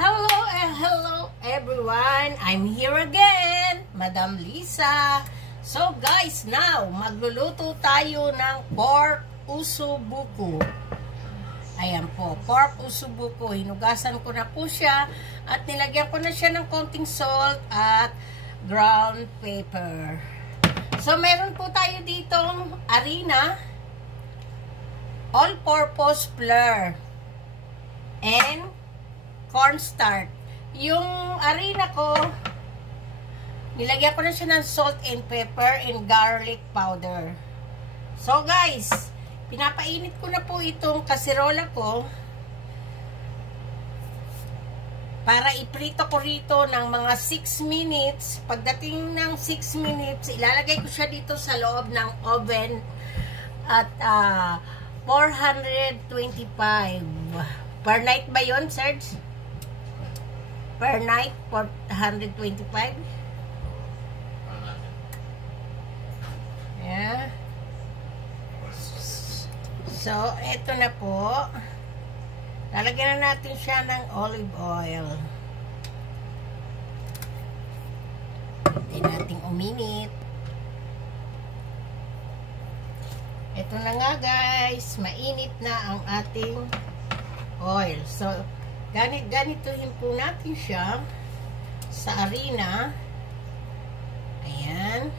Hello everyone. I'm here again, Madam Lisa. So guys, now magluluto tayo ng pork usubuko. Ayan po, pork usubuko. Hinugasan ko na po siya at nilagyan ko na siya ng konting salt at ground pepper. So meron po tayo ditong harina, all-purpose flour, and cornstarch. Yung harina ko, nilagyan ko na siya ng salt and pepper and garlic powder. So guys, pinapainit ko na po itong kaserola ko para iprito ko rito ng mga 6 minutes. Pagdating ng 6 minutes, ilalagay ko siya dito sa loob ng oven at 425. Per night ba yun, Serge? Per night, 425. Yeah. So, eto na po. Lalagyan na natin siya ng olive oil. Hintayin natin uminit. Eto na nga guys, mainit na ang ating oil. So, ganituhin po natin siya sa harina. Ayan.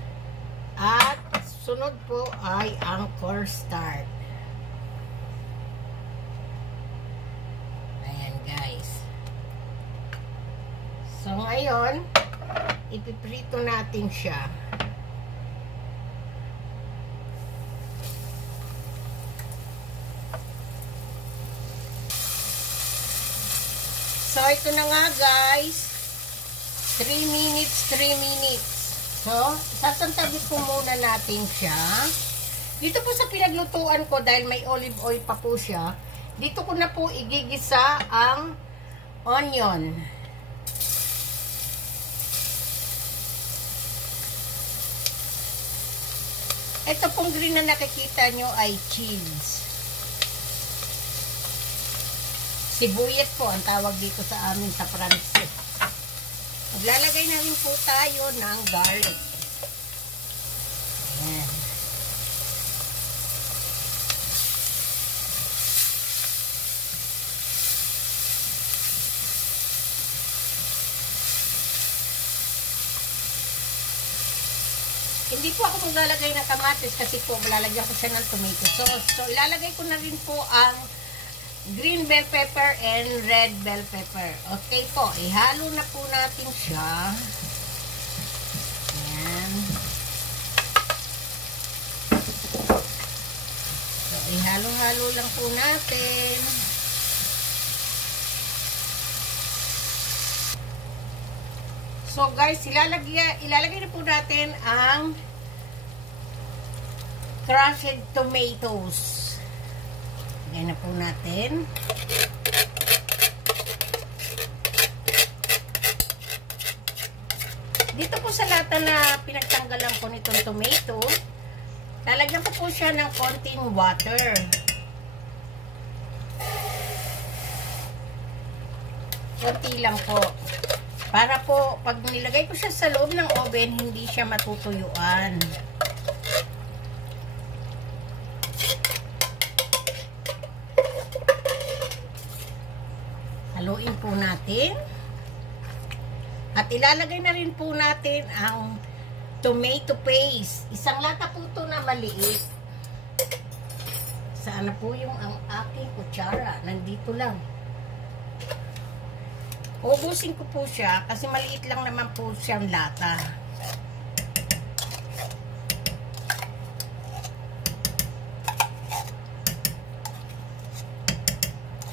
At sunod po ay ang cornstarch. Ayan guys. So ngayon, ipiprito natin siya. So, ito na nga guys. 3 minutes, 3 minutes. So, sasantabi po muna natin siya. Dito po sa pinaglutuan ko, dahil may olive oil pa po siya, dito ko na po igigisa ang onion. Ito pong green na nakikita nyo ay cheese. Sibuyet po ang tawag dito sa amin sa Pranses. Maglalagay na rin po tayo ng garlic. Ayan. Hindi po ako maglalagay ng kamatis kasi po malalagyan ko siya ng tomato sauce. So ilalagay ko na rin po ang green bell pepper and red bell pepper. Okay po, ihalo na po natin siya. Ayan. So, ihalo-halo lang po natin. So guys, ilalagay na po natin ang crushed tomatoes. Lagay na po natin. Dito po sa lata na pinagtanggalan ko nitong tomato, lalagyan ko po siya ng konting water. Konti lang po. Para po, pag nilagay ko siya sa loob ng oven, hindi siya matutuyuan. Haluin po natin. At ilalagay na rin po natin ang tomato paste. Isang lata po ito na maliit. Saan na po yung ang aking kutsara? Nandito lang. Ubusin ko po siya kasi maliit lang naman po siyang lata.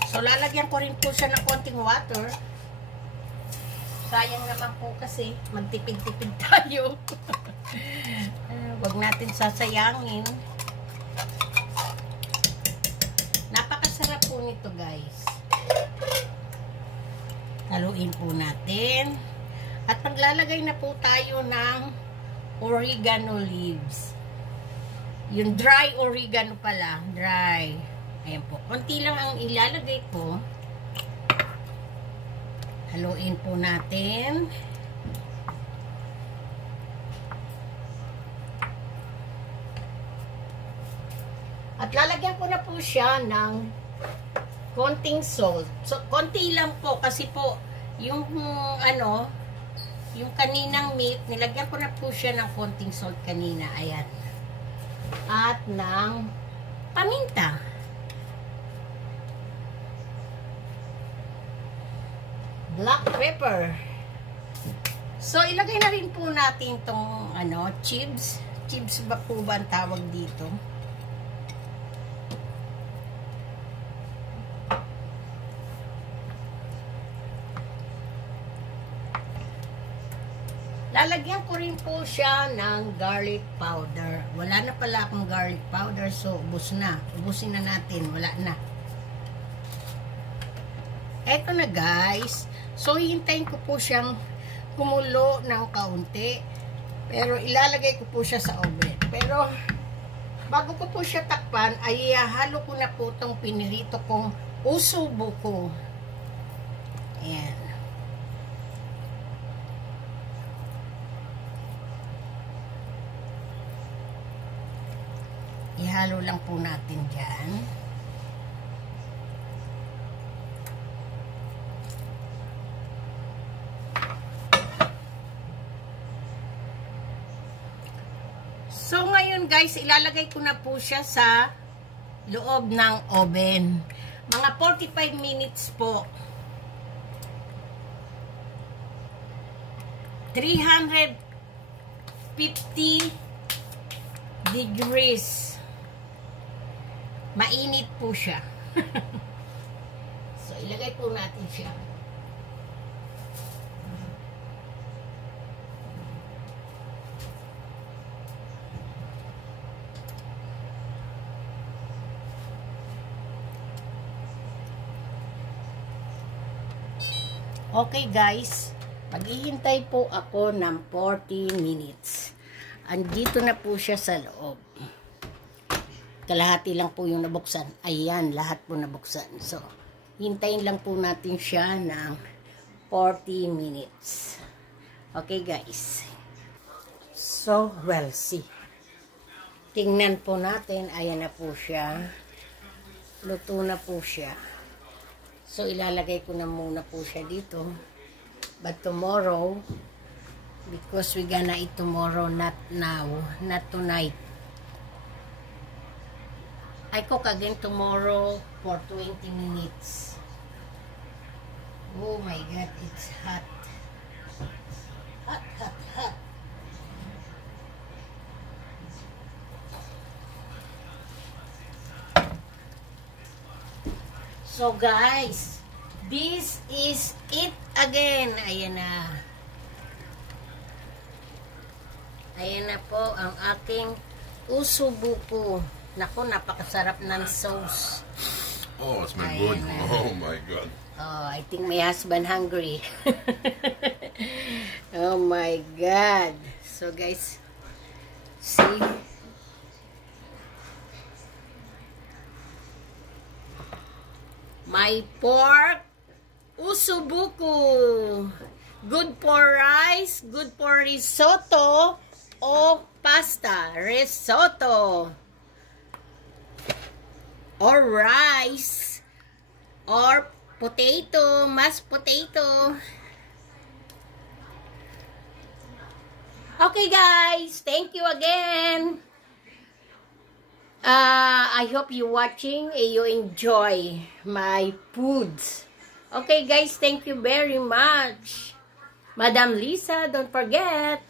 So, lalagyan ko rin po siya ng konting water. Sayang naman po kasi magtipid-tipid tayo. Huwag natin sasayangin. Napakasarap po nito guys. Haluin po natin. At maglalagay na po tayo ng oregano leaves. Yung dry oregano pala. Dry. Ayan po. Konti lang ang ilalagay ko. Haluin po natin. At lalagyan ko na po siya ng konting salt. So, konti lang po kasi po yung ano, yung kaninang meat, nilagyan ko na po siya ng konting salt kanina. Ayan. At ng paminta. Black pepper. So, ilagay na rin po natin tong ano, chips. Chips ba po ba ang tawag dito? Lalagyan ko rin po siya ng garlic powder. Wala na pala akong garlic powder, so ubos na. Ubusin na natin. Wala na. Eto na guys. So, hihintayin ko po siyang kumulo ng kaunti. Pero ilalagay ko po siya sa oven. Pero, bago ko po siya takpan, ay halo ko na po itong pinirito kong uso buko. Ayan. Ihalo lang po natin dyan. So, ngayon guys, ilalagay ko na po siya sa loob ng oven. Mga 45 minutes po. 350 degrees. Mainit po siya. So, ilagay po natin siya. Okay guys, maghihintay po ako ng 40 minutes. Andito na po siya sa loob. Kalahati lang po yung nabuksan. Ayan, lahat po nabuksan. So, hintayin lang po natin siya ng 40 minutes. Okay guys. So, well, see. Tingnan po natin. Ayan na po siya. Luto na po siya. So, ilalagay ko na muna po siya dito. But tomorrow, because we're gonna eat tomorrow, not now, not tonight. I cook again tomorrow for 20 minutes. Oh my God, it's hot. Hot, hot, hot. So guys, this is it again. Ayan na. Ayan na po ang aking uso buko. Naku, napakasarap ng sauce. Oh, it smells good. Oh my God. Oh, I think my husband hungry. Oh my God. So guys, see? My pork uso buko. Good for rice, good for risotto o pasta. Risotto. Or rice. Or potato. Mashed potato. Okay guys, thank you again. I hope you watching and you enjoy my foods. Okay guys, thank you very much. Madam Lisa, don't forget.